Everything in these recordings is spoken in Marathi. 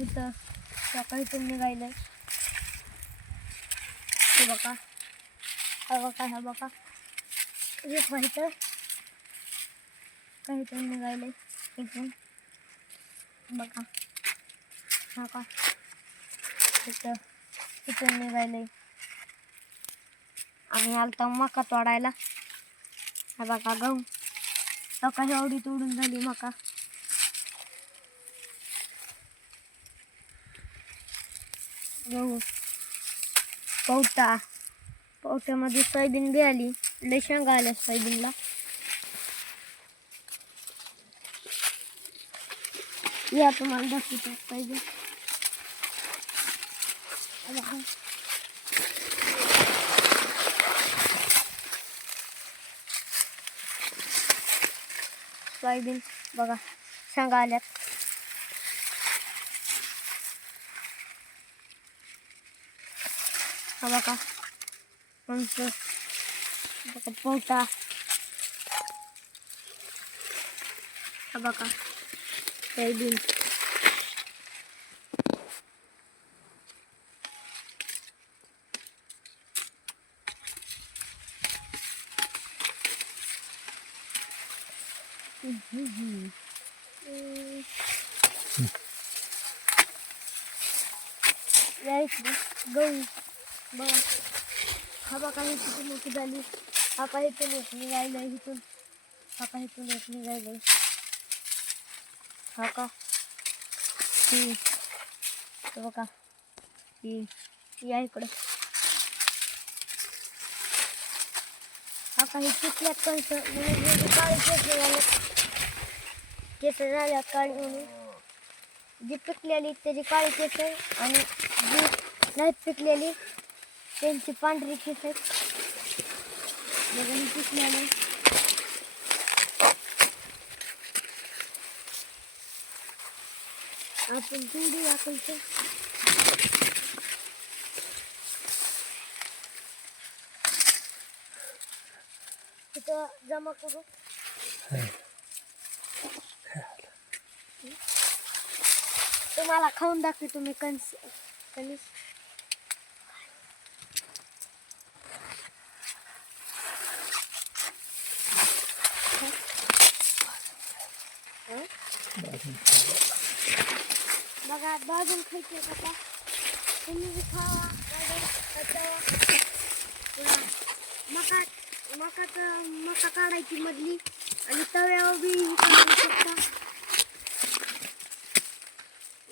इथं सकाळी इथून निघायलंय. हे बघा, हा बघा, हा बघा, हे व्हायचं काहीतून निघायलंय इथून बघा. हा का इथून निघायलंय. आम्ही आलता मका तोडायला. हा बघा गहू, बघा एवढी तोडून झाली मका. गहू, पावट्यामध्ये सोयाबीन बी आली. लय शेंगा आल्या सोयाबीनला. या तुम्हाला दाखवतो पाहिजे. सोयाबीन बघा, शेंगा आल्यात. हा बघा नंतर बघा पोटा. हा बघा सोयाबीन. गहू बघा. हा बघा इथून मोठी झाली. हा का इथून एक निघायलंय. इथून हा का इथून एक निघायलंय. हा का ही बघा, ही या इकडं. हा काही पिकल्यात कंस म्हणजे काळी केस झाल्यात काळी म्हणून. जी पिकलेली त्याची काळी केस आहे आणि जी नाही पिकलेली त्यांची पांढरी केस आहेत. बघा ही पिकलेली. आपण पिंडी दाखवतो. इथं जमा करू. तुम्हाला खाऊन दाखवतो मी कणीस. बघा भाजून खायचे का तुम्ही बी खावा. मका काढायची मधली आणि तव्यावर बी काढू शकता.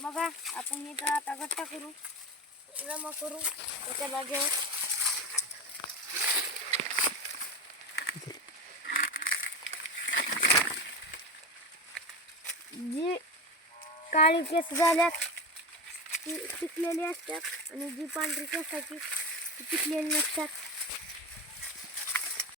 बघा आपण इथं आता गट्टा करू, जमा करू त्याच्या जागेवर. जी काळी केस झाल्यात ती पिकलेली असतात आणि जी पांढरी केसाची ती पिकलेली नसतात.